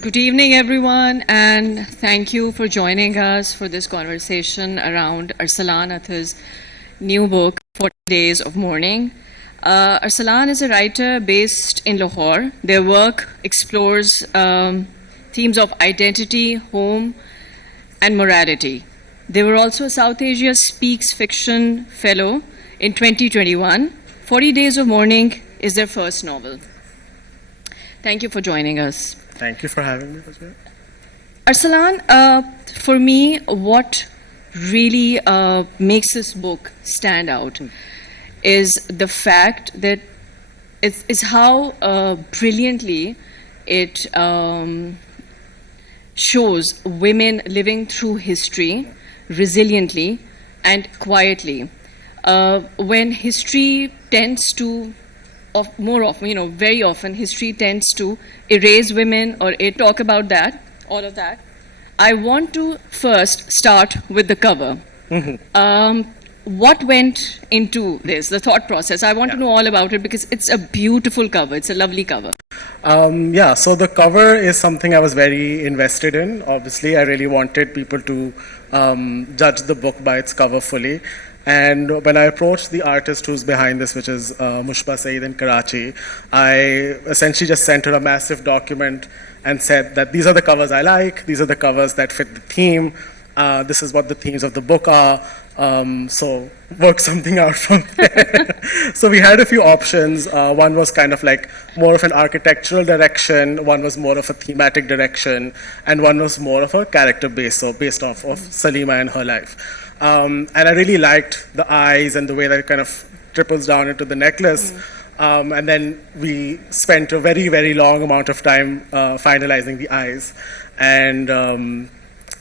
Good evening, everyone, and thank you for joining us for this conversation around Arsalan Athar's new book, 40 Days of Mourning. Arsalan is a writer based in Lahore. Their work explores themes of identity, home, and morality. They were also a South Asia Speaks Fiction Fellow in 2021. 40 Days of Mourning is their first novel. Thank you for joining us. Thank you for having me. Arsalan, for me, what really makes this book stand out is the fact that is how brilliantly it shows women living through history resiliently and quietly. When history tends to more often, very often, history tends to erase women or talk about that, all of that. I want to first start with the cover. What went into this, the thought process? I want to know all about it because it's a beautiful cover. It's a lovely cover. So the cover is something I was very invested in. Obviously, I really wanted people to judge the book by its cover fully. And when I approached the artist who's behind this, which is Mushba Saeed in Karachi, I essentially just sent her a massive document and said that these are the covers I like, these are the covers that fit the theme, this is what the themes of the book are, so work something out from there. So we had a few options. One was kind of like more of an architectural direction, one was more of a thematic direction, and one was more of a character base, so based off of Salima and her life. And I really liked the eyes and the way that it kind of triples down into the necklace. And then we spent a very, very long amount of time finalizing the eyes. And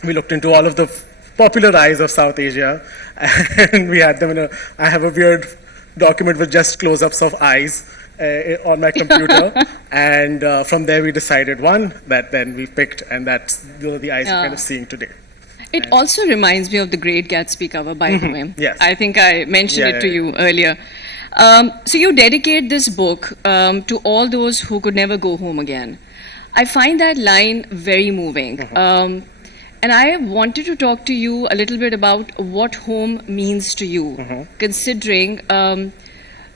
we looked into all of the popular eyes of South Asia. And we had them I have a weird document with just close-ups of eyes on my computer. And from there we decided one that then we picked, and that's the eyes you're kind of seeing today. It also reminds me of the Great Gatsby cover, by the way. Yes. I think I mentioned it to you earlier. So you dedicate this book to all those who could never go home again. I find that line very moving. And I wanted to talk to you a little bit about what home means to you, considering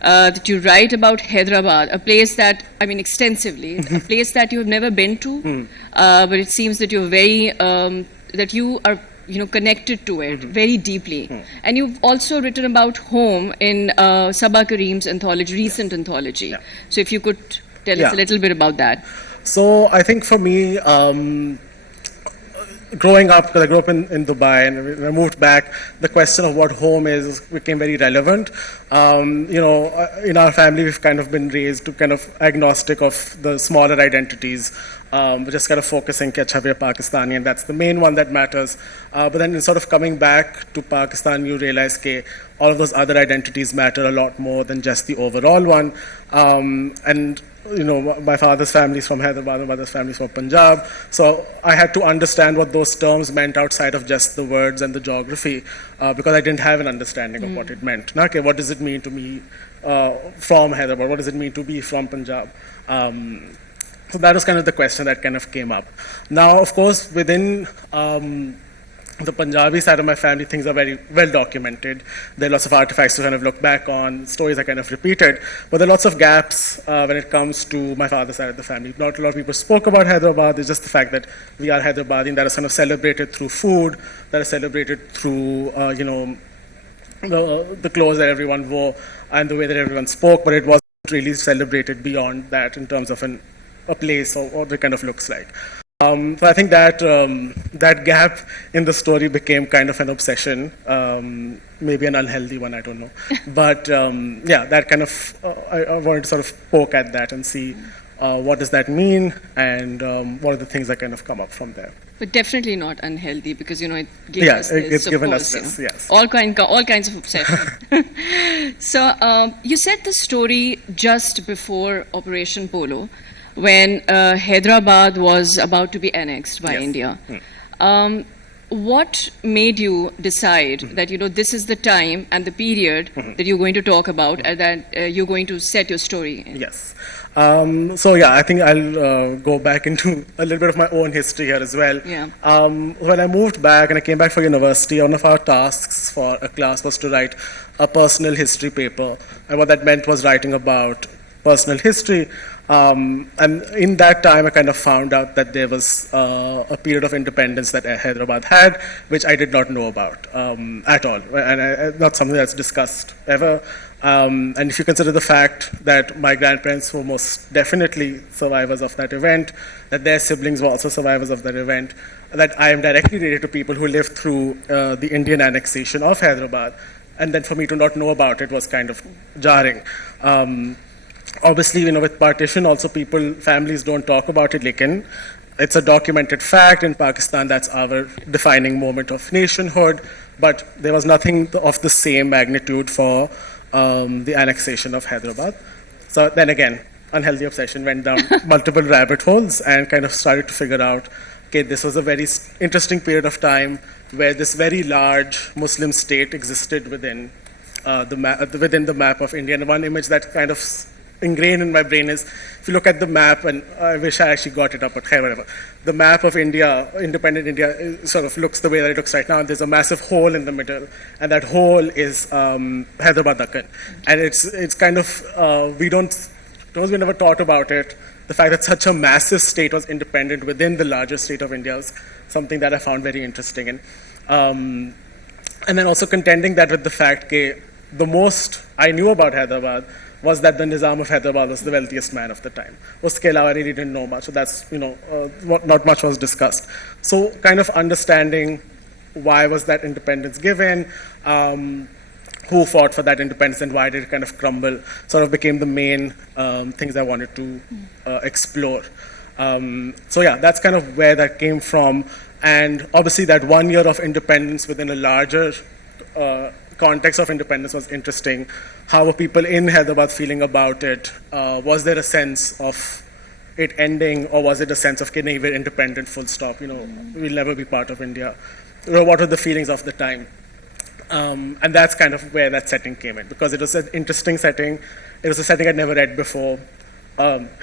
that you write about Hyderabad, a place that, extensively, a place that you have never been to, but it seems that you're very... that you are connected to it very deeply. And you've also written about home in Sabah Kareem's anthology, recent anthology. So if you could tell us a little bit about that. So I think for me, growing up, because I grew up in Dubai and when I moved back, the question of what home is became very relevant. In our family, we've kind of been raised to kind of agnostic of the smaller identities. We're just kind of focusing, we're Pakistani, and that's the main one that matters. But then in sort of coming back to Pakistan, you realize all of those other identities matter a lot more than just the overall one. And my father's family is from Hyderabad, my mother's family is from Punjab. So I had to understand what those terms meant outside of just the words and the geography, because I didn't have an understanding of what it meant. Okay, what does it mean to me from Hyderabad? What does it mean to be from Punjab? So that was kind of the question that kind of came up. Now, of course, within the Punjabi side of my family, things are very well documented. There are lots of artifacts to kind of look back on, stories are kind of repeated, but there are lots of gaps when it comes to my father's side of the family. Not a lot of people spoke about Hyderabad. It's just the fact that we are Hyderabadi, that is kind of celebrated through food, that is celebrated through, the clothes that everyone wore and the way that everyone spoke, but it wasn't really celebrated beyond that in terms of a place or what it kind of looks like. So I think that that gap in the story became kind of an obsession, maybe an unhealthy one, I don't know. But that kind of, I wanted to sort of poke at that and see what does that mean and what are the things that kind of come up from there. But definitely not unhealthy, because it gives us this, it's given us this, yes. All kinds of obsession. So you said the story just before Operation Polo, when Hyderabad was about to be annexed by India. What made you decide that this is the time and the period that you're going to talk about and that you're going to set your story in? Yes. So yeah, I think I'll go back into a little bit of my own history here as well. Yeah. When I moved back and I came back for university, one of our tasks for a class was to write a personal history paper. And what that meant was writing about personal history. And in that time, I kind of found out that there was a period of independence that Hyderabad had, which I did not know about at all, and not something that's discussed ever. And if you consider the fact that my grandparents were most definitely survivors of that event, that their siblings were also survivors of that event, that I am directly related to people who lived through the Indian annexation of Hyderabad, and then for me to not know about it was kind of jarring. Obviously, with partition, also families don't talk about it. Lekin, it's a documented fact in Pakistan. That's our defining moment of nationhood. But there was nothing of the same magnitude for the annexation of Hyderabad. So then again, unhealthy obsession went down multiple rabbit holes and kind of started to figure out, okay, this was a very interesting period of time where this very large Muslim state existed within the map of India. And one image that kind of ingrained in my brain is, if you look at the map, and I wish I actually got it up, but whatever. The map of India, independent India, sort of looks the way that it looks right now. There's a massive hole in the middle, and that hole is Hyderabad Dakkan. And it's kind of, those we never thought about it. The fact that such a massive state was independent within the larger state of India was something that I found very interesting. And then also contending that with the fact that the most I knew about Hyderabad was that the Nizam of Hyderabad was the wealthiest man of the time. Uske alawa I really didn't know much, so that's, not much was discussed. So kind of understanding why was that independence given, who fought for that independence and why did it kind of crumble, sort of became the main things I wanted to explore. So yeah, that's kind of where that came from. And obviously that 1 year of independence within a larger context of independence was interesting. How were people in Hyderabad feeling about it? Was there a sense of it ending, or was it a sense of, okay, we're independent, full stop, we'll never be part of India? What were the feelings of the time? And that's kind of where that setting came in, because it was an interesting setting. It was a setting I'd never read before,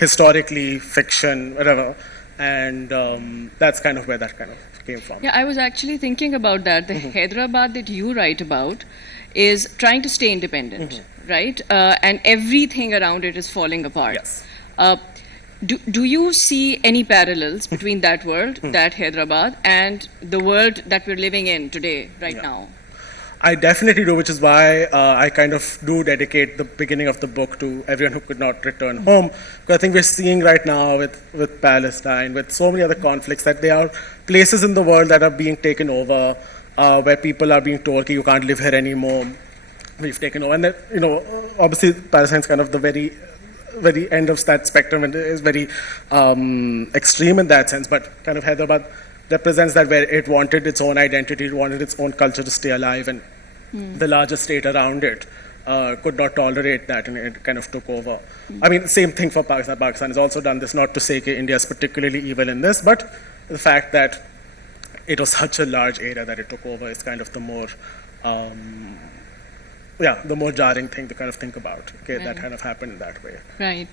historically, fiction, whatever. And that's kind of where that kind of came from. Yeah, I was actually thinking about that. The Hyderabad that you write about is trying to stay independent, right? And everything around it is falling apart. Yes. Do you see any parallels between that world, that Hyderabad, and the world that we're living in today, right now? I definitely do, which is why I kind of do dedicate the beginning of the book to everyone who could not return home. Because I think we're seeing right now with Palestine, with so many other conflicts, that there are places in the world that are being taken over, where people are being told, okay, you can't live here anymore. We've taken over. And that, obviously Palestine's kind of the very end of that spectrum, and is very extreme in that sense. But kind of Hyderabad represents that, where it wanted its own identity, it wanted its own culture to stay alive, and the larger state around it could not tolerate that, and it kind of took over. I mean, same thing for Pakistan. Pakistan has also done this, not to say that India is particularly evil in this, but the fact that it was such a large area that it took over is kind of the more, the more jarring thing to kind of think about. Okay, that kind of happened that way. Right.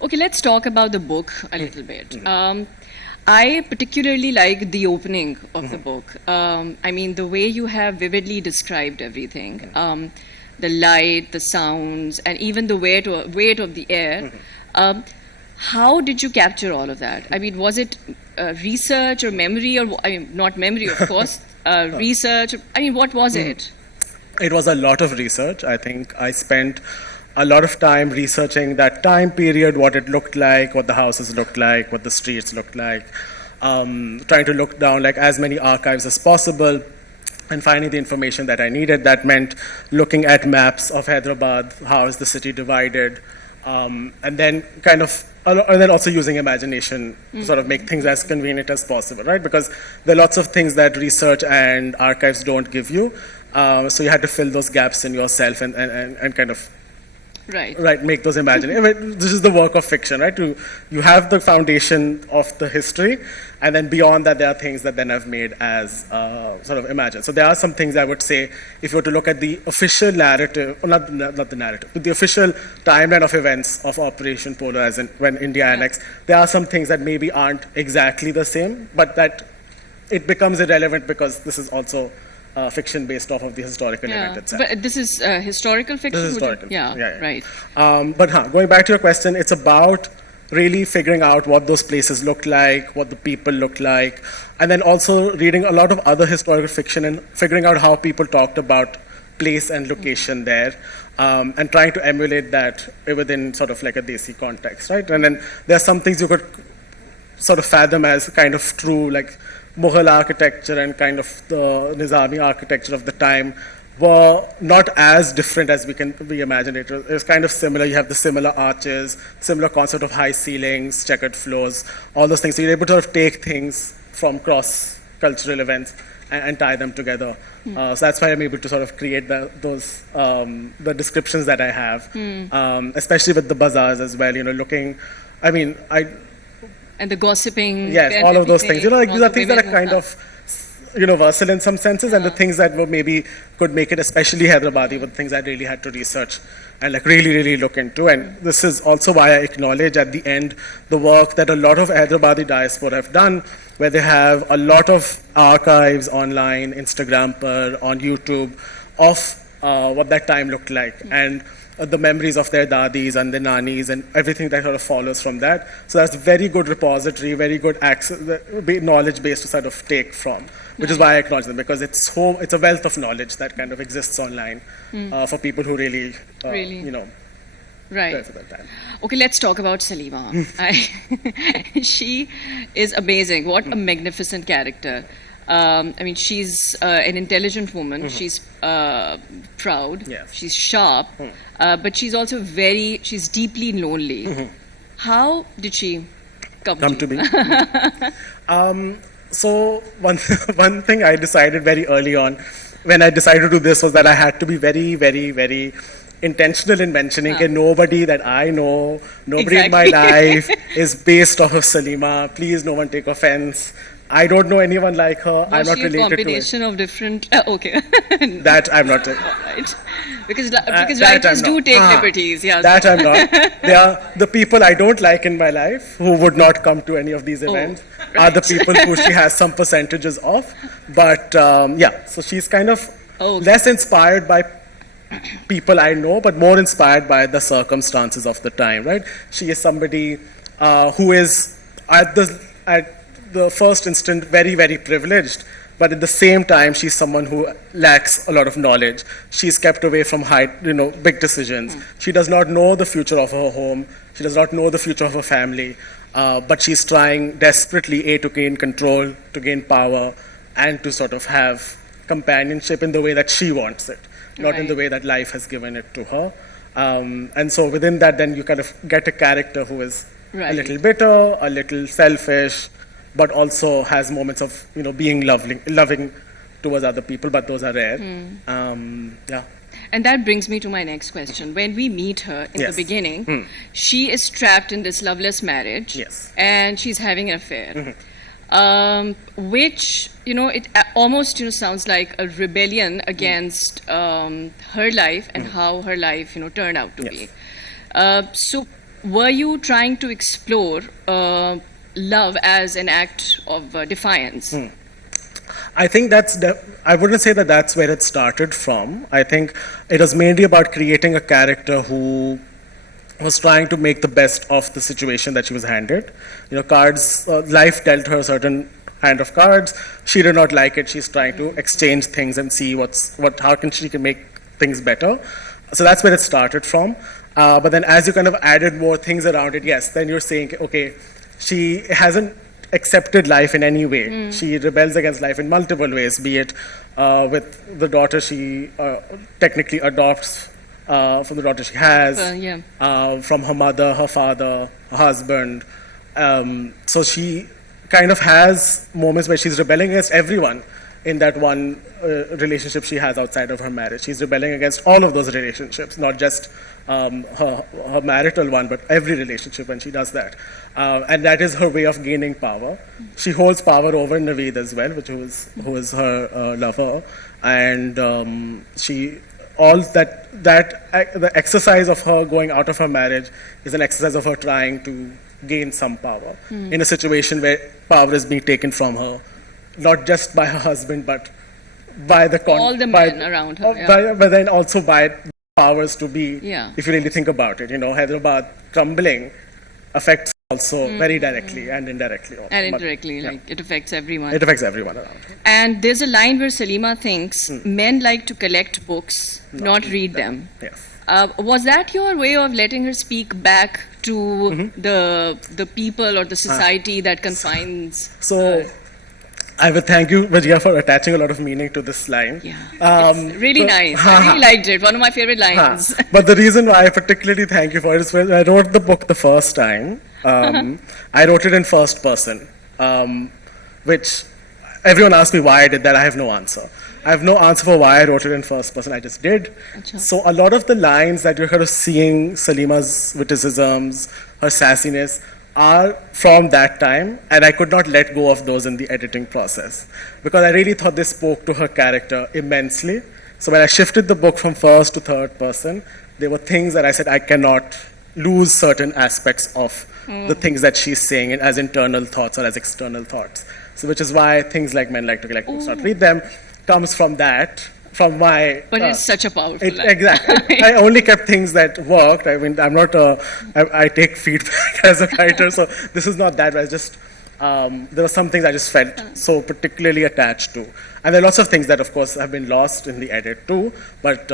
Okay, let's talk about the book a little bit. I particularly like the opening of the book. I mean, the way you have vividly described everything, the light, the sounds, and even the weight of the air. How did you capture all of that? I mean, was it research or memory, or not memory, of course, research? I mean, what was it? It was a lot of research. I think I spent a lot of time researching that time period, what it looked like, what the houses looked like, what the streets looked like, trying to look down like as many archives as possible and finding the information that I needed. That meant looking at maps of Hyderabad, how is the city divided, and then and then also using imagination to sort of make things as convenient as possible, right? Because there are lots of things that research and archives don't give you, so you had to fill those gaps in yourself and kind of right, make those imaginary. This is the work of fiction, right? You have the foundation of the history, and then beyond that, there are things that then I've made as sort of imagined. So there are some things I would say, if you were to look at the official narrative, or not the narrative, but the official timeline of events of Operation Polo, as in when India annexed, there are some things that maybe aren't exactly the same, but that it becomes irrelevant because this is also fiction based off of the historical event itself. But this is historical fiction? This is historical. Right. But going back to your question, it's about really figuring out what those places looked like, what the people looked like, and then also reading a lot of other historical fiction and figuring out how people talked about place and location there, and trying to emulate that within sort of like a Desi context, right? And then there are some things you could sort of fathom as kind of true, like Mughal architecture and kind of the Nizami architecture of the time were not as different as we imagine it. It was kind of similar. You have the similar arches, similar concept of high ceilings, checkered floors, all those things. So you're able to sort of take things from cross-cultural events and tie them together. So that's why I'm able to sort of create those the descriptions that I have, especially with the bazaars as well. And the gossiping. Yes, all of those things. These are things that are kind of universal in some senses, and the things that were maybe could make it especially Hyderabadi were the things I really had to research and like really look into. And this is also why I acknowledge at the end the work that a lot of Hyderabadi diaspora have done, where they have a lot of archives online, Instagram, on YouTube, of what that time looked like. And the memories of their dadis and their nanis and everything that sort of follows from that. So that's very good repository, very good access, knowledge base to sort of take from, which is why I acknowledge them, because it's a wealth of knowledge that kind of exists online for people who really. Right. For that time. Okay, let's talk about Selma. She is amazing. What a magnificent character. She's an intelligent woman. She's proud. Yes. She's sharp. But she's also she's deeply lonely. How did she come to me? So one thing I decided very early on when I decided to do this was that I had to be very intentional in mentioning that nobody that I know, nobody in my life is based off of Selma. Please, no one take offense. I don't know anyone like her. I'm not related to it. Combination of different. Okay. That I'm not. Right. Because writers do take liberties. Yeah. That I'm not. They are the people I don't like in my life who would not come to any of these events. Are the people who she has some percentages of. But so she's kind of less inspired by people I know, but more inspired by the circumstances of the time. Right? She is somebody who is at the first instant very privileged, but at the same time she's someone who lacks a lot of knowledge. She's kept away from big decisions. She does not know the future of her home. She does not know the future of her family, but she's trying desperately to gain control, to gain power, and to sort of have companionship in the way that she wants it, not in the way that life has given it to her. And so within that, then you kind of get a character who is a little bitter, a little selfish, but also has moments of being loving towards other people, but those are rare. And that brings me to my next question. When we meet her in the beginning, she is trapped in this loveless marriage, and she's having an affair, which it almost sounds like a rebellion against her life and how her life turned out to be. So, were you trying to explore love as an act of defiance? I think I wouldn't say that that's where it started from. I think it was mainly about creating a character who was trying to make the best of the situation that she was handed. Life dealt her a certain hand of cards. She did not like it. She's trying to exchange things and see how she can make things better. So that's where it started from. But then as you kind of added more things around it, then you're saying, okay, she hasn't accepted life in any way. She rebels against life in multiple ways, be it with the daughter she technically adopts from the daughter she has, from her mother, her father, her husband. So she kind of has moments where she's rebelling against everyone. in that one relationship she has outside of her marriage. She's rebelling against all of those relationships, not just her marital one, but every relationship when she does that. And that is her way of gaining power. She holds power over Naveed as well, who is her lover. And the exercise of her going out of her marriage is an exercise of her trying to gain some power in a situation where power is being taken from her, not just by her husband, but by all the men around her. But then also by powers to be, if you really think about it. Hyderabad crumbling affects also very directly and indirectly. Also. And indirectly, it affects everyone. It affects everyone around her. And there's a line where Selma thinks men like to collect books, not read them. Yes. Was that your way of letting her speak back to the people or the society that confines? So, I would thank you, Vijaya, for attaching a lot of meaning to this line. Yeah, it's really nice. I really liked it. One of my favorite lines. But the reason why I particularly thank you for it is when I wrote the book the first time, I wrote it in first person, which everyone asked me why I did that. I have no answer. I have no answer for why I wrote it in first person. I just did. So a lot of the lines that you're kind of seeing, Salima's witticisms, her sassiness, are from that time, and I could not let go of those in the editing process because I really thought they spoke to her character immensely. So when I shifted the book from first to third person, there were things that I said I cannot lose certain aspects of the things that she's saying as internal thoughts or as external thoughts. So which is why things like men like to collect books, not read them, comes from that. From my, but it's such a powerful line. Exactly. I only kept things that worked. I mean, I'm not I take feedback as a writer, so this is not that. I just there were some things I just felt so particularly attached to, and there are lots of things that, of course, have been lost in the edit too. But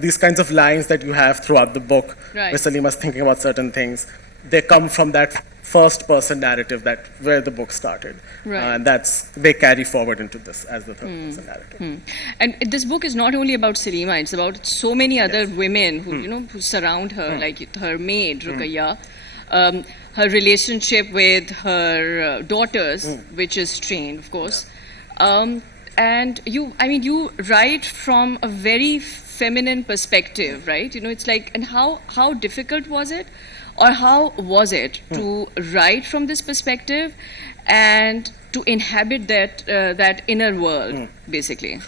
these kinds of lines that you have throughout the book, where Salima's thinking about certain things, they come from that first-person narrative where the book started, and they carry forward into this as the third-person narrative. And this book is not only about Selma; it's about so many other women who surround her, like her maid Ruqayya, her relationship with her daughters, which is strained, of course. And you write from a very feminine perspective, right? It's like, and how difficult was it? Or how was it to write from this perspective and to inhabit that inner world, basically?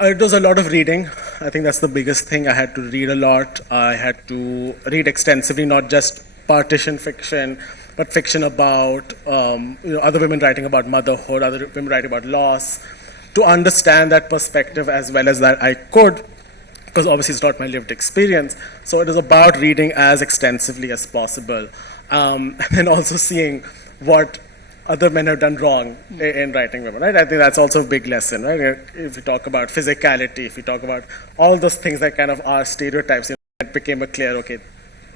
It was a lot of reading. I think that's the biggest thing. I had to read a lot. I had to read extensively, not just partition fiction, but fiction about other women writing about motherhood, other women writing about loss, to understand that perspective as well as that I could, because obviously it's not my lived experience. So it is about reading as extensively as possible, and then also seeing what other men have done wrong in writing women, right? I think that's also a big lesson, right? If we talk about physicality, if we talk about all those things that kind of are stereotypes, it became a clear,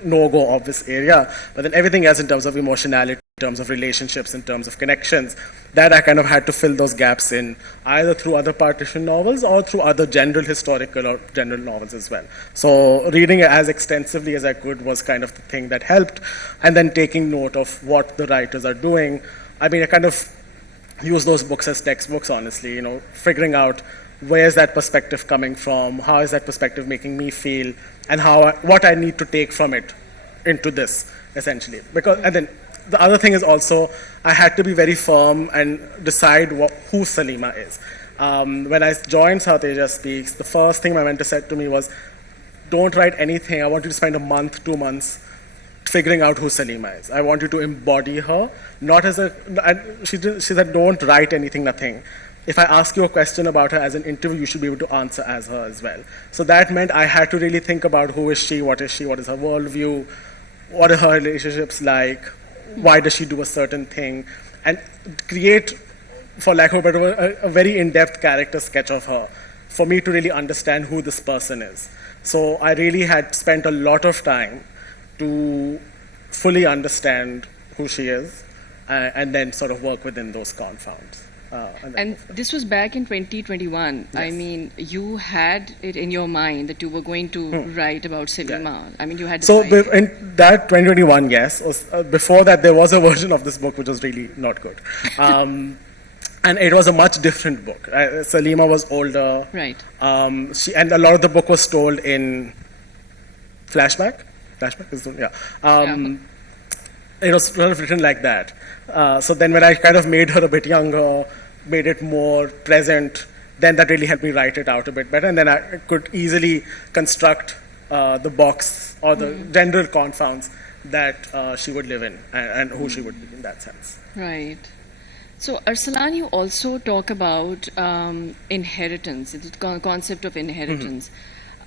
no-go of this area. But then everything else in terms of emotionality, in terms of relationships, in terms of connections, that I kind of had to fill those gaps in, either through other partition novels or through other general historical or general novels as well. So reading it as extensively as I could was kind of the thing that helped, and then taking note of what the writers are doing. I mean, I kind of use those books as textbooks, honestly, figuring out where is that perspective coming from, how is that perspective making me feel, and what I need to take from it into this, essentially. And then the other thing is also, I had to be very firm and decide who Selma is. When I joined South Asia Speaks, the first thing my mentor said to me was, don't write anything. I want you to spend a month, 2 months figuring out who Selma is. I want you to embody her, not as she said, don't write anything, nothing. If I ask you a question about her as an interview, you should be able to answer as her as well. So that meant I had to really think about who is she, what is her worldview, what are her relationships like, why does she do a certain thing, and create, for lack of a better word, a very in-depth character sketch of her for me to really understand who this person is. So I really had spent a lot of time to fully understand who she is and then sort of work within those confounds. And this was back in 2021. Yes. I mean, you had it in your mind that you were going to write about Selma. Yeah. I mean, you had so in that 2021, yes. Before that, there was a version of this book which was really not good. And it was a much different book. Salima was older. Right. And a lot of the book was told in flashback. Flashback is the, yeah. It was sort of written like that. So then when I kind of made her a bit younger, made it more present, then that really helped me write it out a bit better. And then I could easily construct the box or the general confounds that she would live in and who she would be in that sense. Right. So, Arsalan, you also talk about inheritance, the concept of inheritance.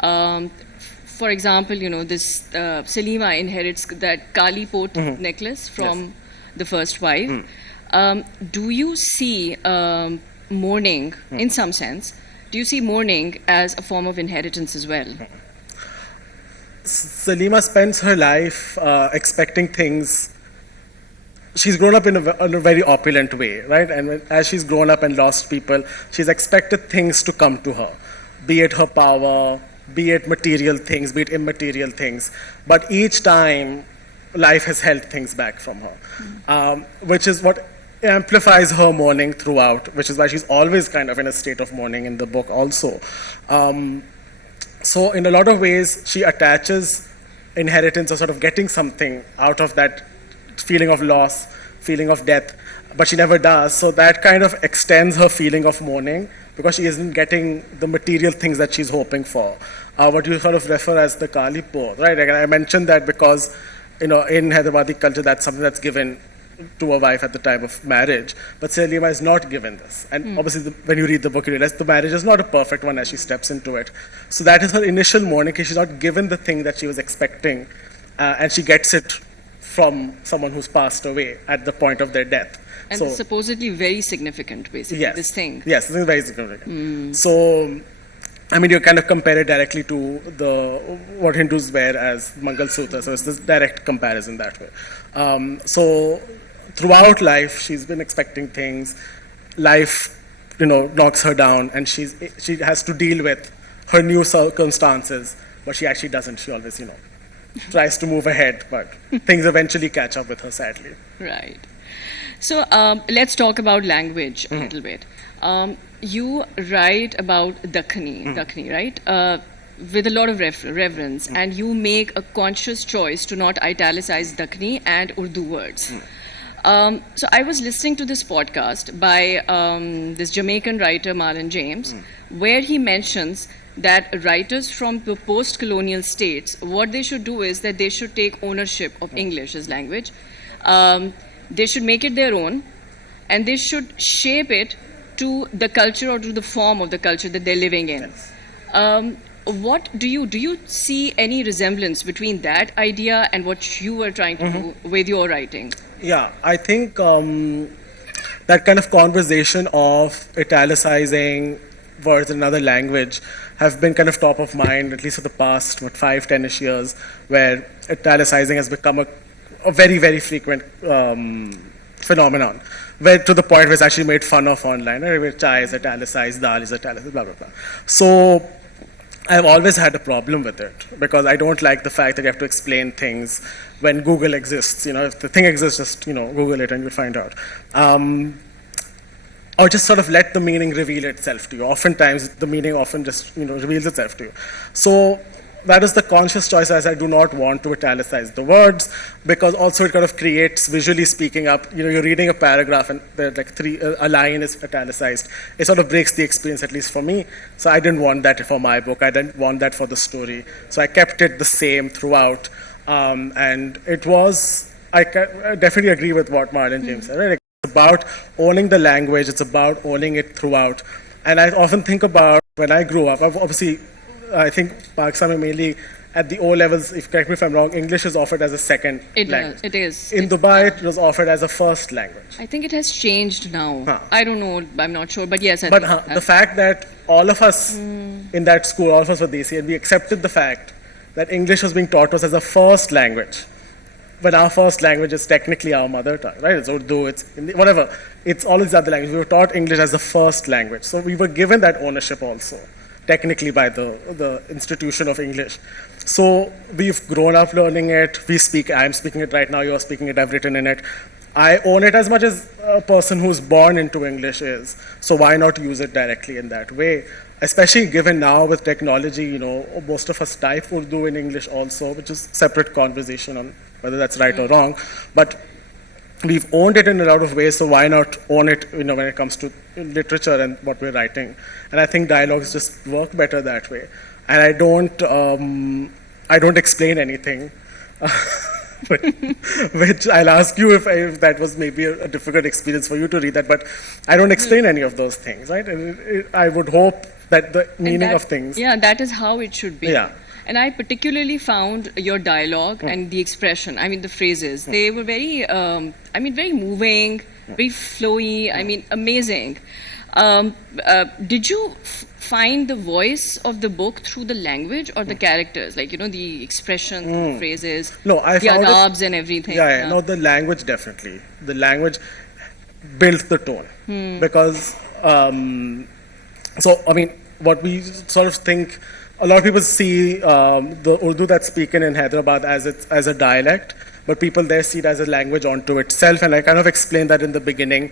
For example, this Salima inherits that Kali Pot necklace from the first wife. Do you see mourning, in some sense, do you see mourning as a form of inheritance as well? Salima spends her life expecting things. She's grown up in a very opulent way, right? And as she's grown up and lost people, she's expected things to come to her, be it her power, be it material things, be it immaterial things. But each time, life has held things back from her, which is what amplifies her mourning throughout, which is why she's always kind of in a state of mourning in the book also. So in a lot of ways, she attaches inheritance or sort of getting something out of that feeling of loss, feeling of death, but she never does. So that kind of extends her feeling of mourning because she isn't getting the material things that she's hoping for. What you sort of refer as the Kali Po, right? And I mentioned that because, in Hyderabadi culture, that's something that's given to a wife at the time of marriage, but Selima is not given this. And obviously, when you read the book, you realize the marriage is not a perfect one as she steps into it. So that is her initial mourning, because she's not given the thing that she was expecting, and she gets it from someone who's passed away at the point of their death. And so, supposedly very significant, basically, yes, this thing. Yes, this is very significant. So, I mean, you kind of compare it directly to what Hindus wear as Mangal Sutra, so it's this direct comparison that way. So, throughout life, she's been expecting things. Life, knocks her down, and she has to deal with her new circumstances, but she actually doesn't. She always, tries to move ahead, but things eventually catch up with her, sadly. Right. So let's talk about language a little bit. You write about Dakhni, right? With a lot of reverence, and you make a conscious choice to not italicize Dakhni and Urdu words. So I was listening to this podcast by this Jamaican writer, Marlon James, where he mentions that writers from the post-colonial states, what they should do is that they should take ownership of English as language. They should make it their own, and they should shape it to the culture or to the form of the culture that they're living in. What do you see any resemblance between that idea and what you were trying to do with your writing? Yeah, I think that kind of conversation of italicizing words in another language have been kind of top of mind, at least for the past 5-10ish years, where italicizing has become a very, very frequent phenomenon, where to the point where it's actually made fun of online, where chai is italicized, dal is italicized, blah, blah, blah. So I've always had a problem with it, because I don't like the fact that you have to explain things when Google exists. If the thing exists, just, Google it and you'll find out. Or just sort of let the meaning reveal itself to you. Oftentimes, the meaning often just, reveals itself to you. So that is the conscious choice, as I do not want to italicize the words, because also it kind of creates, visually speaking up, you're reading a paragraph and a line is italicized. It sort of breaks the experience, at least for me. So I didn't want that for my book. I didn't want that for the story. So I kept it the same throughout. And it was, I definitely agree with what Marlon James said, right? It's about owning the language. It's about owning it throughout. And I often think about when I grew up, I think Pakistan mainly at the O levels, correct me if I'm wrong, English is offered as a second language. It is. In Dubai, it was offered as a first language. I think it has changed now. I don't know, I'm not sure, but yes. The fact that all of us in that school, all of us were Desi, and we accepted the fact that English was being taught to us as a first language. But our first language is technically our mother tongue, right? It's Urdu, it's Hindi, whatever. It's all these other languages. We were taught English as the first language. So we were given that ownership also, technically by the institution of English. So we've grown up learning it. I'm speaking it right now, you're speaking it, I've written in it. I own it as much as a person who's born into English is. So why not use it directly in that way? Especially given now with technology, most of us type Urdu in English also, which is separate conversation on whether that's right or wrong. But we've owned it in a lot of ways, so why not own it, when it comes to literature and what we're writing? And I think dialogues just work better that way. And I don't explain anything. Which I'll ask you if that was maybe a difficult experience for you to read that, but I don't explain any of those things, right? And I would hope that the meaning of things. Yeah, that is how it should be. Yeah. And I particularly found your dialogue and the expression, the phrases, they were very, very moving, very flowy, amazing. Did you find the voice of the book through the language or the characters, like the expressions, the phrases, No, I the found adabs and everything? No, the language definitely. The language built the tone because what we sort of think, a lot of people see the Urdu that's spoken in Hyderabad as a dialect, but people there see it as a language onto itself, and I kind of explained that in the beginning.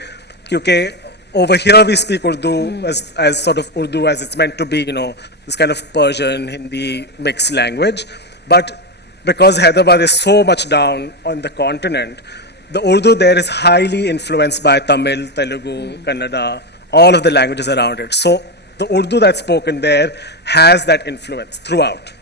Because over here we speak Urdu as sort of Urdu as it's meant to be, this kind of Persian, Hindi mixed language. But because Hyderabad is so much down on the continent, the Urdu there is highly influenced by Tamil, Telugu, Kannada, all of the languages around it. So the Urdu that's spoken there has that influence throughout.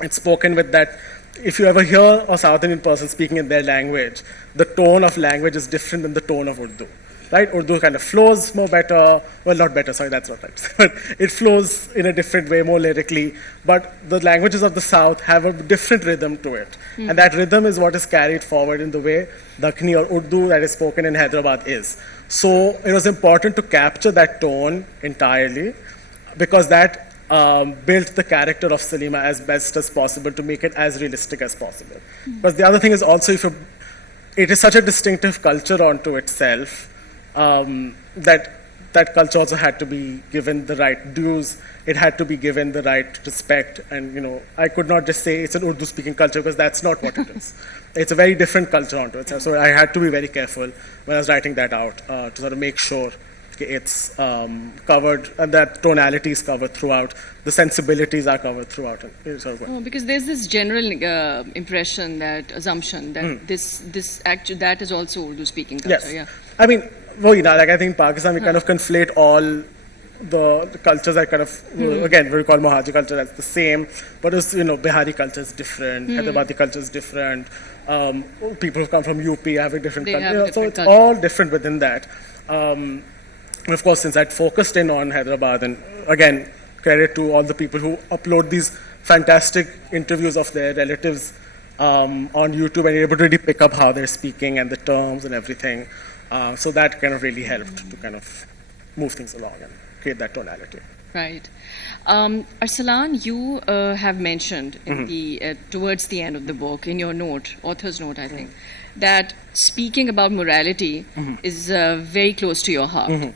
It's spoken with that. If you ever hear a South Indian person speaking in their language, the tone of language is different than the tone of Urdu. Right? Urdu kind of flows more better. Well, not better, sorry, that's not right. But it flows in a different way, more lyrically. But the languages of the South have a different rhythm to it. And that rhythm is what is carried forward in the way Dakhni or Urdu that is spoken in Hyderabad is. So it was important to capture that tone entirely because that built the character of Selma as best as possible to make it as realistic as possible. But the other thing is also, it is such a distinctive culture onto itself, that culture also had to be given the right dues. It had to be given the right respect. And, I could not just say it's an Urdu-speaking culture because that's not what it is. It's a very different culture onto itself. So I had to be very careful when I was writing that out to sort of make sure it's covered and that tonality is covered throughout. The sensibilities are covered throughout. Because there's this general assumption that that is also Urdu-speaking culture. Yes. Yeah. I think Pakistan, we kind of conflate all the cultures that kind of, again, we call Mohaji culture as the same, but it's, Bihari culture is different, Hyderabadi culture is different, people who come from UP have a different culture, so it's all different within that. And of course, since I'd focused in on Hyderabad, and again, credit to all the people who upload these fantastic interviews of their relatives on YouTube and you're able to really pick up how they're speaking and the terms and everything. So that kind of really helped to kind of move things along and create that tonality. Right. Arsalan, you have mentioned in towards the end of the book, in your note, author's note, I think, that speaking about morality is very close to your heart.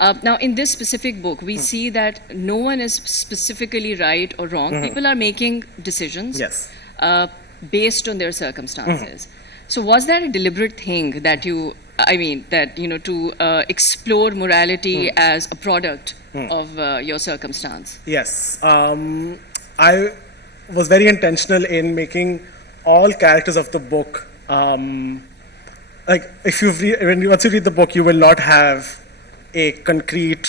Now, in this specific book, we see that no one is specifically right or wrong. People are making decisions based on their circumstances. So was that a deliberate thing that to explore morality as a product of your circumstance? Yes. I was very intentional in making all characters of the book, once you read the book, you will not have a concrete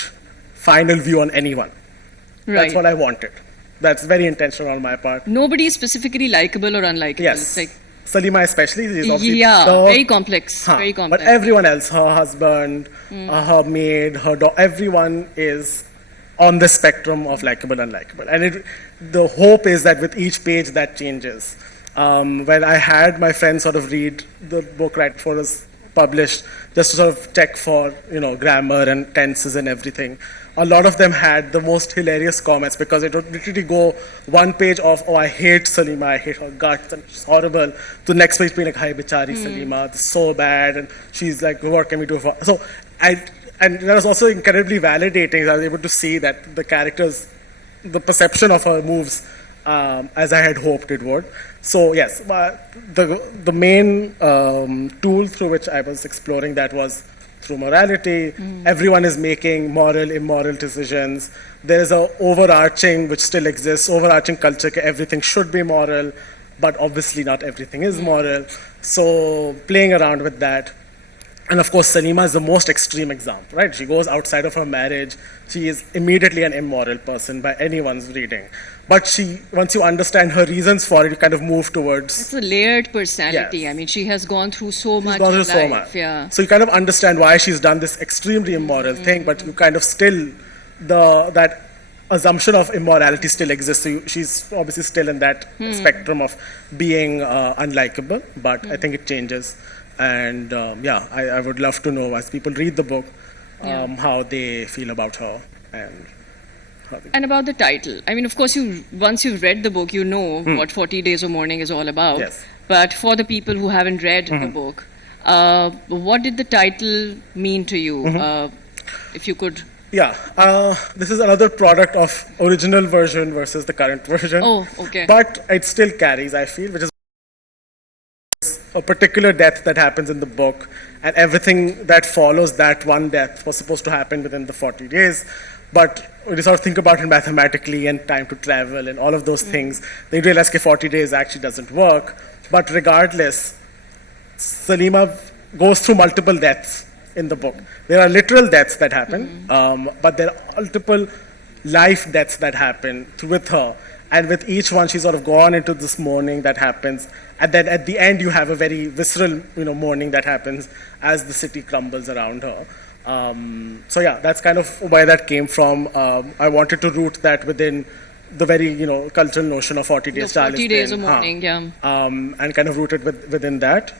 final view on anyone. Right. That's what I wanted. That's very intentional on my part. Nobody is specifically likable or unlikable. Yes. Selma especially is obviously very complex. Very complex. But everyone else, her husband, her maid, her dog, everyone is on the spectrum of likable and unlikable. And the hope is that with each page that changes. When I had my friends sort of read the book right before it was published, just to sort of check for grammar and tenses and everything, a lot of them had the most hilarious comments because it would literally go one page of, oh, I hate Selma, I hate her guts, and she's horrible, to the next page being like, hi, bichari Selma, this is so bad, and she's like, what can we do for her? So, and that was also incredibly validating. I was able to see that the characters, the perception of her moves as I had hoped it would. So yes, the main tool through which I was exploring that was through morality. Everyone is making moral, immoral decisions. There is a overarching, which still exists, overarching culture. Everything should be moral, but obviously not everything is moral. So playing around with that. And of course, Selma is the most extreme example, right? She goes outside of her marriage. She is immediately an immoral person by anyone's reading. But once you understand her reasons for it, you kind of move towards. It's a layered personality. Yes. I mean, she has gone through so much Gone through in so life. much. Yeah. So you kind of understand why she's done this extremely immoral thing, but you kind of still, that assumption of immorality still exists. So she's obviously still in that spectrum of being unlikable, but I think it changes. And I would love to know, as people read the book, how they feel about her and about the title. I mean, of course, once you've read the book, you know what 40 Days of Mourning is all about. Yes. But for the people who haven't read the book, what did the title mean to you? If you could. Yeah, this is another product of original version versus the current version. Oh, okay. But it still carries, I feel, which is a particular death that happens in the book, and everything that follows that one death was supposed to happen within the 40 days. But when you sort of think about it mathematically and time to travel and all of those things, they realize that 40 days actually doesn't work. But regardless, Selma goes through multiple deaths in the book. There are literal deaths that happen, but there are multiple life deaths that happen with her. And with each one, she's sort of gone into this mourning that happens. And then at the end, you have a very visceral, mourning that happens as the city crumbles around her. So yeah, that's kind of where that came from. I wanted to root that within the very, cultural notion of 40 days. 40 days of mourning, yeah. And kind of rooted within that.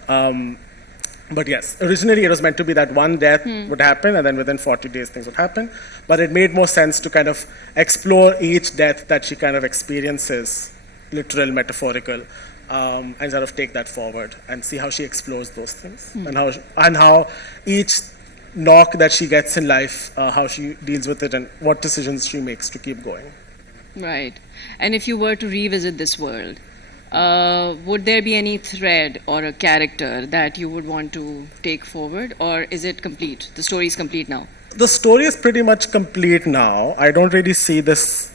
But yes, originally it was meant to be that one death would happen, and then within 40 days things would happen. But it made more sense to kind of explore each death that she kind of experiences, literal, metaphorical, and sort of take that forward and see how she explores those things, and how each knock that she gets in life, how she deals with it, and what decisions she makes to keep going. Right. And if you were to revisit this world, would there be any thread or a character that you would want to take forward, or is it complete? The story is complete now? The story is pretty much complete now. I don't really see this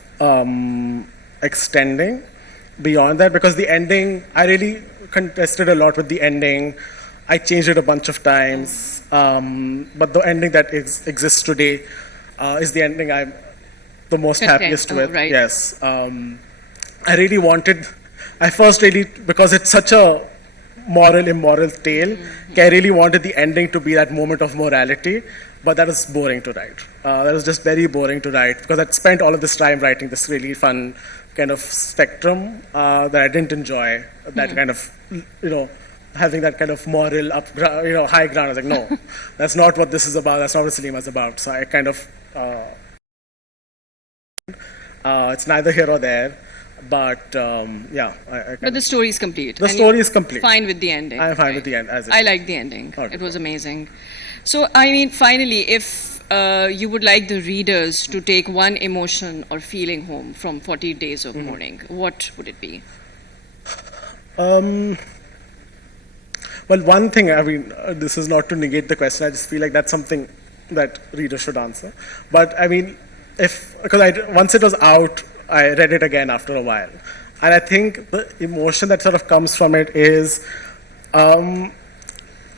extending beyond that, because the ending, I really contested a lot with the ending. I changed it a bunch of times, but the ending that exists today is the ending I'm the most happiest with. Right. Yes. I really wanted, I first really, because it's such a moral, immoral tale, I really wanted the ending to be that moment of morality, but that was boring to write. That was just very boring to write, because I'd spent all of this time writing this really fun kind of spectrum that I didn't enjoy, that kind of, having that kind of moral high ground. I was like, no, that's not what this is about. That's not what Selma is about. So I kind of, it's neither here or there. But but the story is complete. The story is complete. Fine with the ending. I'm fine with the end. I like the ending. Okay. It was amazing. So, I mean, finally, if you would like the readers to take one emotion or feeling home from 40 Days of Mourning, what would it be? Well, one thing, I mean, this is not to negate the question. I just feel like that's something that readers should answer. But I mean, once it was out, I read it again after a while. And I think the emotion that sort of comes from it is,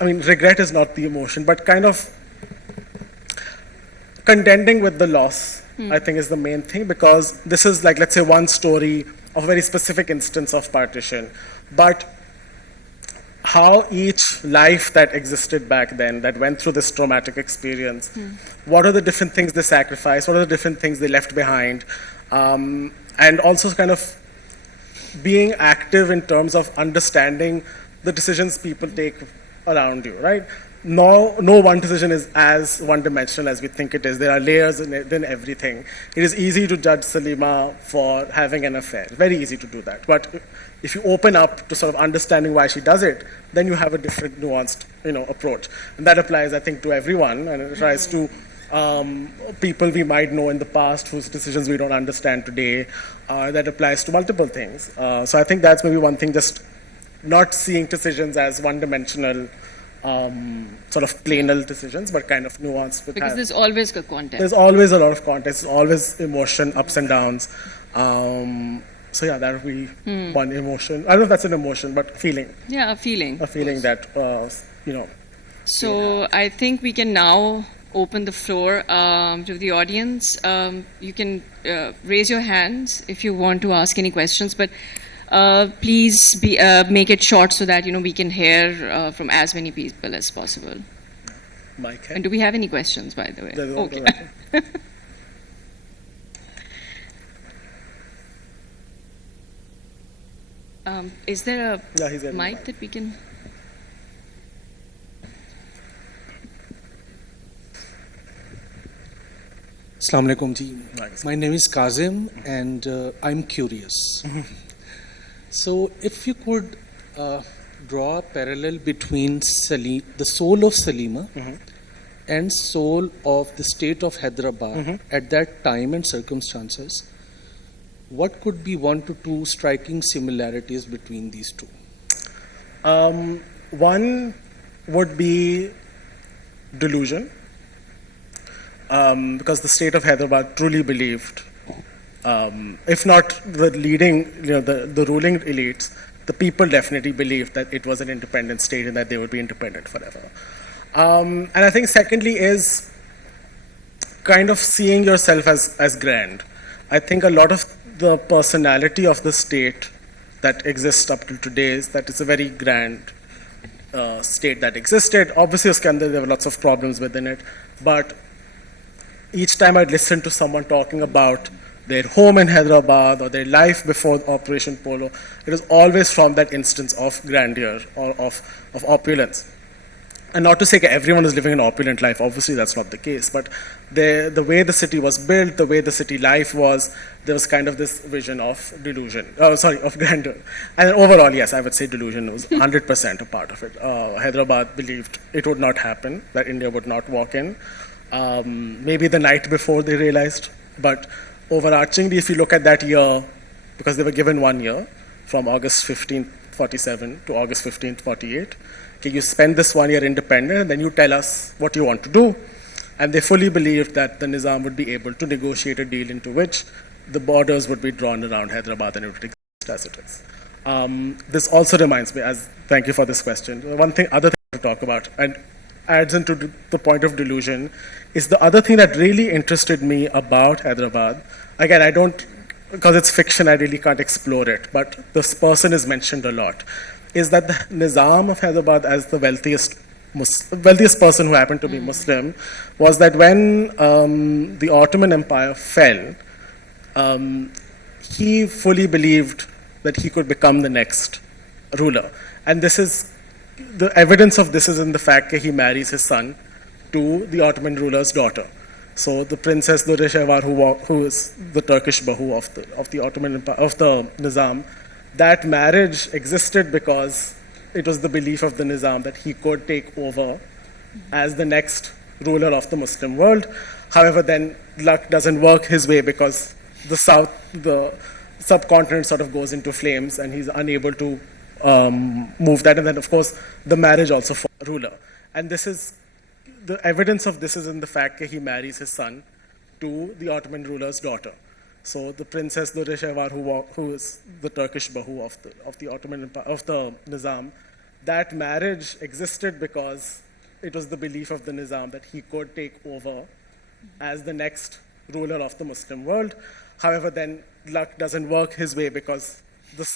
regret is not the emotion, but kind of contending with the loss, I think, is the main thing, because this is like, let's say, one story of a very specific instance of partition. But how each life that existed back then, that went through this traumatic experience, what are the different things they sacrificed, what are the different things they left behind, and also kind of being active in terms of understanding the decisions people take around you, right? No one decision is as one-dimensional as we think it is. There are layers in everything. It is easy to judge Selma for having an affair. Very easy to do that. But if you open up to sort of understanding why she does it, then you have a different, nuanced, approach. And that applies, I think, to everyone, and it tries to people we might know in the past whose decisions we don't understand today. That applies to multiple things. So I think that's maybe one thing, just not seeing decisions as one-dimensional, sort of plainal decisions, but kind of nuanced. Because there's always a context. There's always a lot of context, always emotion, ups and downs. So yeah, that would be one emotion. I don't know if that's an emotion, but feeling. Yeah, a feeling. A feeling that, you know. So I think we can now open the floor to the audience. You can raise your hands if you want to ask any questions, but please make it short so that we can hear from as many people as possible. Mike. And do we have any questions, by the way? Okay. Is there a mic that we can? Assalamu alaikum ji. My name is Kazim and I'm curious. So if you could draw a parallel between the soul of Selima and soul of the state of Hyderabad at that time and circumstances, what could be 1 to 2 striking similarities between these two? One would be delusion. Because the state of Hyderabad truly believed, if not the leading, the ruling elites, the people definitely believed that it was an independent state and that they would be independent forever. And I think secondly is kind of seeing yourself as grand. I think a lot of the personality of the state that exists up till today is that it's a very grand state that existed. Obviously, there were lots of problems within it, but each time I'd listen to someone talking about their home in Hyderabad or their life before Operation Polo, it was always from that instance of grandeur or of opulence. And not to say that everyone is living an opulent life, obviously that's not the case, but the way the city was built, the way the city life was, there was kind of this vision of of grandeur. And overall, yes, I would say delusion was 100% a part of it. Hyderabad believed it would not happen, that India would not walk in. Maybe the night before they realized, but overarchingly, if you look at that year, because they were given 1 year, from August 15th, 47 to August 15th, 48, okay, you spend this 1 year independent and then you tell us what you want to do. And they fully believed that the Nizam would be able to negotiate a deal into which the borders would be drawn around Hyderabad and it would exist as it is. This also reminds me, thank you for this question, other thing to talk about, and adds into the point of delusion, is the other thing that really interested me about Hyderabad. Again, because it's fiction, I really can't explore it, but this person is mentioned a lot, is that the Nizam of Hyderabad, as the wealthiest person who happened to be Muslim, was that when the Ottoman Empire fell, he fully believed that he could become the next ruler. And the evidence of this is in the fact that he marries his son to the Ottoman ruler's daughter. So the Princess Dureshehvar, who is the Turkish Bahu of the Ottoman Empire, of the Nizam, that marriage existed because it was the belief of the Nizam that he could take over as the next ruler of the Muslim world. However, then luck doesn't work his way because the subcontinent sort of goes into flames and he's unable to move that. And then, of course, the marriage also for ruler. And the evidence of this is in the fact that he marries his son to the Ottoman ruler's daughter. So the Princess Dureshehvar, who is the Turkish Bahu of the Ottoman Empire, of the Nizam, that marriage existed because it was the belief of the Nizam that he could take over as the next ruler of the Muslim world. However, then luck doesn't work his way because the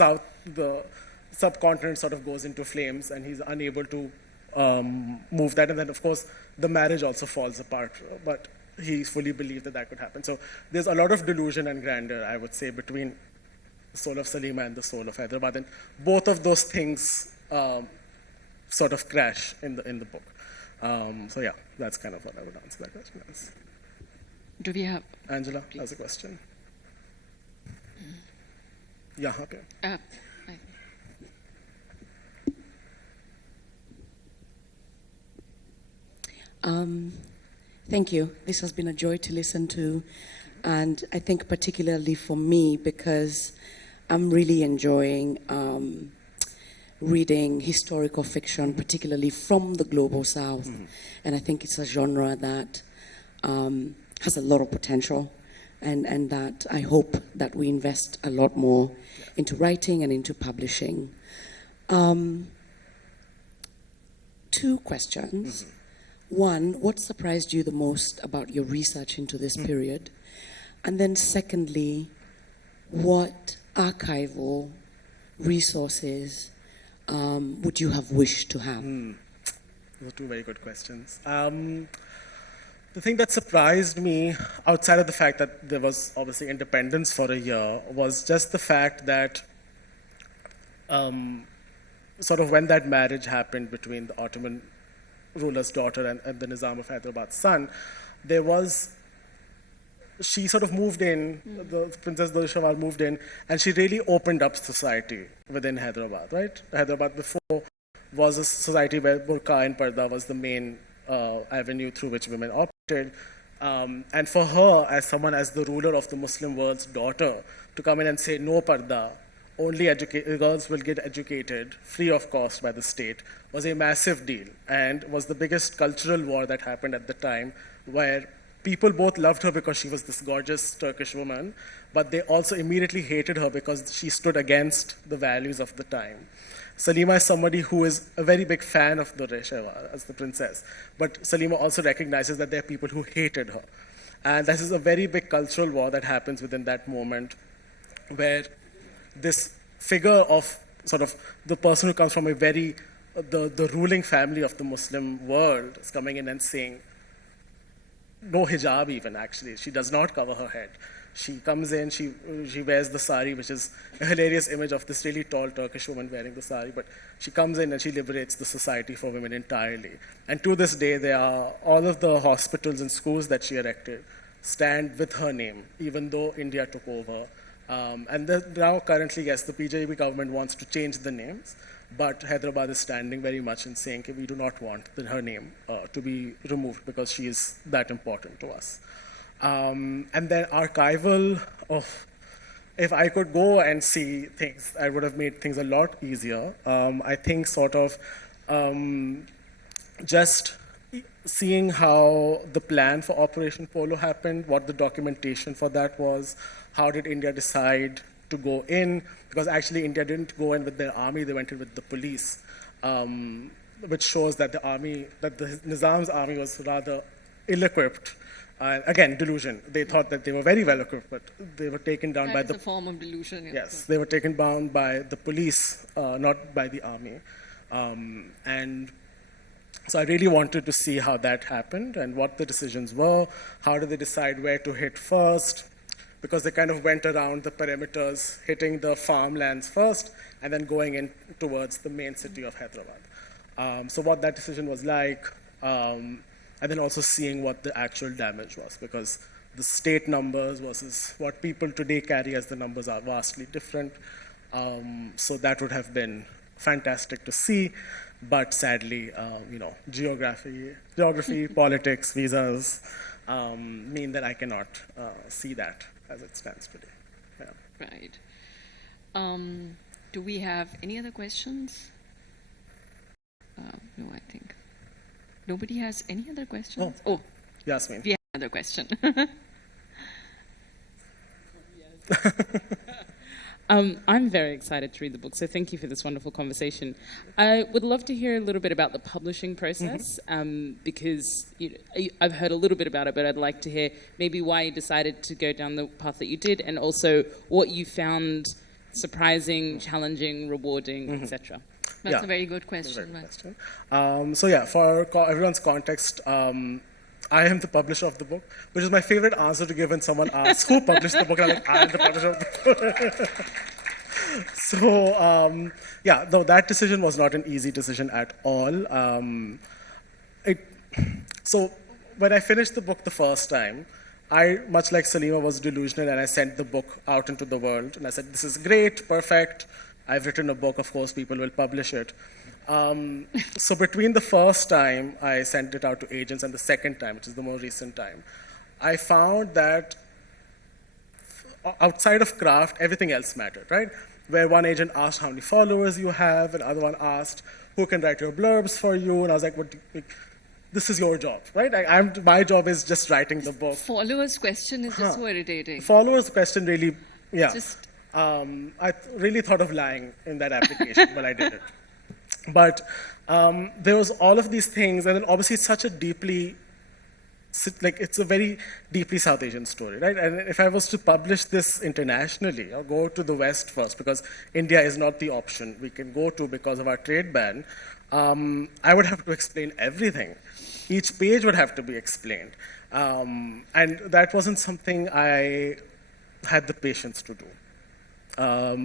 subcontinent sort of goes into flames and he's unable to move that. And then, of course, the marriage also falls apart. But he fully believed that could happen. So there's a lot of delusion and grandeur, I would say, between the soul of Selima and the soul of Hyderabad. And both of those things sort of crash in the book. So yeah, that's kind of what I would answer that question as. Do we have... Angela has a question. Yeah, okay. Thank you. This has been a joy to listen to, and I think particularly for me because I'm really enjoying reading historical fiction, particularly from the global south. And I think it's a genre that has a lot of potential, and that I hope that we invest a lot more into writing and into publishing. Two questions. One, what surprised you the most about your research into this period? And then secondly, what archival resources would you have wished to have? Those are two very good questions. The thing that surprised me, outside of the fact that there was obviously independence for a year, was just the fact that sort of when that marriage happened between the Ottoman ruler's daughter and the Nizam of Hyderabad's son, she sort of moved in, the Princess Durishawar moved in, and she really opened up society within Hyderabad, right? Hyderabad before was a society where burqa and parda was the main avenue through which women operated. And for her, as the ruler of the Muslim world's daughter, to come in and say no parda, only girls will get educated free of cost by the state, was a massive deal and was the biggest cultural war that happened at the time, where people both loved her because she was this gorgeous Turkish woman, but they also immediately hated her because she stood against the values of the time. Salima is somebody who is a very big fan of Dureshawar as the princess, but Salima also recognizes that there are people who hated her. And this is a very big cultural war that happens within that moment, where this figure of sort of the person who comes from the ruling family of the Muslim world is coming in and saying, no hijab even, actually. She does not cover her head. She comes in, she wears the sari, which is a hilarious image of this really tall Turkish woman wearing the sari, but she comes in and she liberates the society for women entirely. And to this day, all of the hospitals and schools that she erected stand with her name, even though India took over. And now currently, yes, the PJB government wants to change the names, but Hyderabad is standing very much in saying we do not want her name to be removed because she is that important to us. And then archival, if I could go and see things, I would have made things a lot easier. I think sort of just seeing how the plan for Operation Polo happened, what the documentation for that was, how did India decide to go in, because actually India didn't go in with their army, they went in with the police, which shows that the Nizam's army was rather ill-equipped. Again, delusion. They thought that they were very well equipped, but they were taken down by a form of delusion. Yes, they were taken down by the police, not by the army. And so I really wanted to see how that happened and what the decisions were. How did they decide where to hit first? Because they kind of went around the perimeters, hitting the farmlands first, and then going in towards the main city of Hyderabad. So what that decision was like, and then also seeing what the actual damage was, because the state numbers versus what people today carry as the numbers are vastly different. So that would have been fantastic to see, but sadly, geography, politics, visas mean that I cannot see that as it stands today. Yeah. Right. Do we have any other questions? No, I think. Nobody has any other questions? Oh, Yasmin. we have another question. I'm very excited to read the book, so thank you for this wonderful conversation. I would love to hear a little bit about the publishing process, because I've heard a little bit about it, but I'd like to hear maybe why you decided to go down the path that you did, and also what you found surprising, challenging, rewarding, etc. That's a very good question. For everyone's context, I am the publisher of the book, which is my favorite answer to give when someone asks who published the book. I'm like, I'm the publisher of the book. So, that decision was not an easy decision at all. So when I finished the book the first time, I, much like Salima, was delusional, and I sent the book out into the world. And I said, this is great, perfect. I've written a book, of course, people will publish it. So between the first time I sent it out to agents and the second time, which is the more recent time, I found that outside of craft, everything else mattered, right? Where one agent asked how many followers you have, and the other one asked who can write your blurbs for you, and I was like, this is your job, right? My job is just writing the book. Followers question is just so irritating. Followers question really, yeah. Just I really thought of lying in that application, but I didn't. But there was all of these things, and then obviously it's such a deeply, it's a very deeply South Asian story, right? And if I was to publish this internationally, or go to the West first, because India is not the option we can go to because of our trade ban, I would have to explain everything. Each page would have to be explained. And that wasn't something I had the patience to do,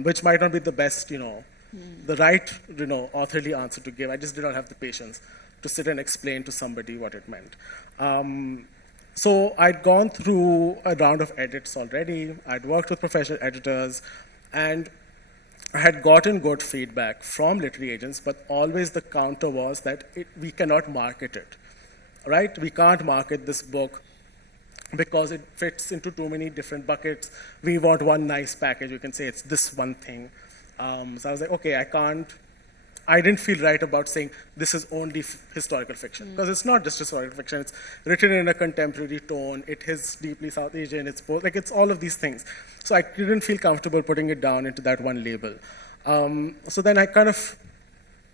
which might not be the best, the right, authorly answer to give. I just did not have the patience to sit and explain to somebody what it meant. So I'd gone through a round of edits already. I'd worked with professional editors, and I had gotten good feedback from literary agents, but always the counter was that we cannot market it, right? We can't market this book because it fits into too many different buckets. We want one nice package. You can say it's this one thing. So I was like, okay, I didn't feel right about saying this is only historical fiction, because it's not just historical fiction. It's written in a contemporary tone. It is deeply South Asian. It's both, it's all of these things. So I didn't feel comfortable putting it down into that one label. So then I kind of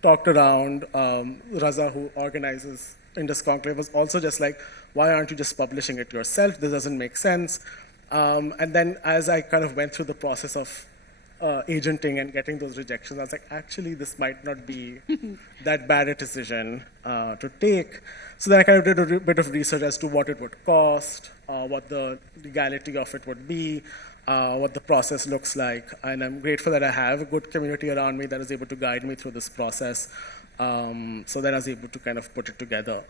talked around. Raza, who organizes Indus Conclave, was also just like, why aren't you just publishing it yourself? This doesn't make sense. And then as I kind of went through the process of agenting and getting those rejections, I was like, actually, this might not be that bad a decision to take. So then I kind of did a bit of research as to what it would cost, what the legality of it would be, what the process looks like. And I'm grateful that I have a good community around me that is able to guide me through this process, so that I was able to kind of put it together.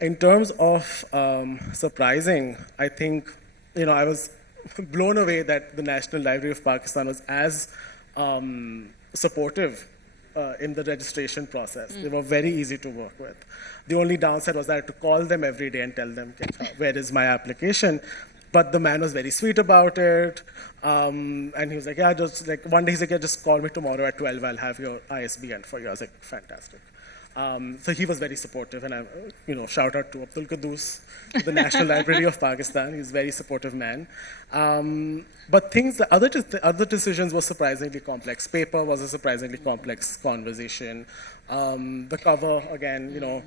In terms of surprising, I think, I was blown away that the National Library of Pakistan was as supportive in the registration process. They were very easy to work with. The only downside was that I had to call them every day and tell them, where is my application? But the man was very sweet about it. And he was like, one day he's like, just call me tomorrow at 12, I'll have your ISBN for you. I was like, fantastic. So he was very supportive, and I, shout out to Abdul Qaddus, the National Library of Pakistan. He's a very supportive man. But the other decisions were surprisingly complex. Paper was a surprisingly complex conversation. The cover, again,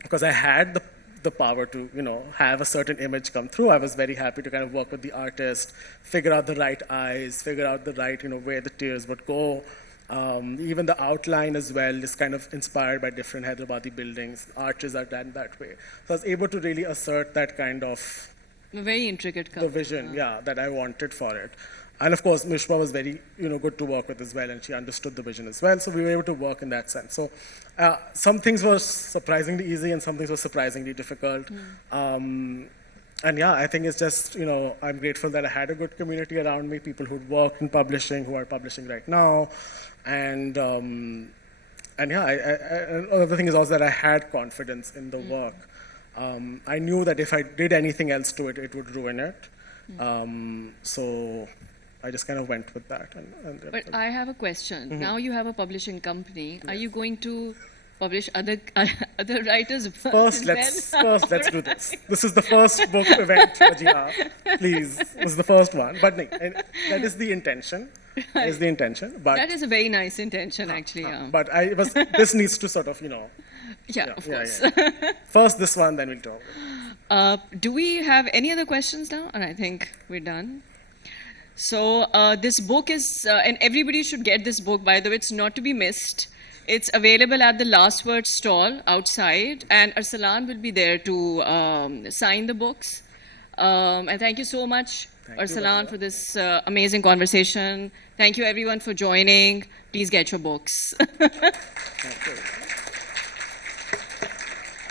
because I had the power to, have a certain image come through, I was very happy to kind of work with the artist, figure out the right eyes, figure out the right, where the tears would go. Even the outline as well is kind of inspired by different Hyderabadi buildings. Arches are done that way. So I was able to really assert that kind of a very intricate cover. The vision, that I wanted for it. And of course, Mishma was very, good to work with as well, and she understood the vision as well. So we were able to work in that sense. So some things were surprisingly easy, and some things were surprisingly difficult. And yeah, I think it's just, I'm grateful that I had a good community around me, people who'd worked in publishing, who are publishing right now. And yeah, another thing is also that I had confidence in the work. I knew that if I did anything else to it, it would ruin it. So I just kind of went with that. But I have a question. Now you have a publishing company. Yes. Are you going to publish other writers? First, let's do this. This is the first book event, Ajia. Please, this is the first one. But that is the intention. That is the intention. But that is a very nice intention, actually. But this needs to sort of, Yeah, of course. Yeah. First this one, then we'll talk. Do we have any other questions now? And I think we're done. So this book is, and everybody should get this book, by the way, it's not to be missed. It's available at the Last Word stall outside, and Arsalan will be there to sign the books. And thank you so much, Arsalan, for this amazing conversation. Thank you, everyone, for joining. Please get your books. Thank you.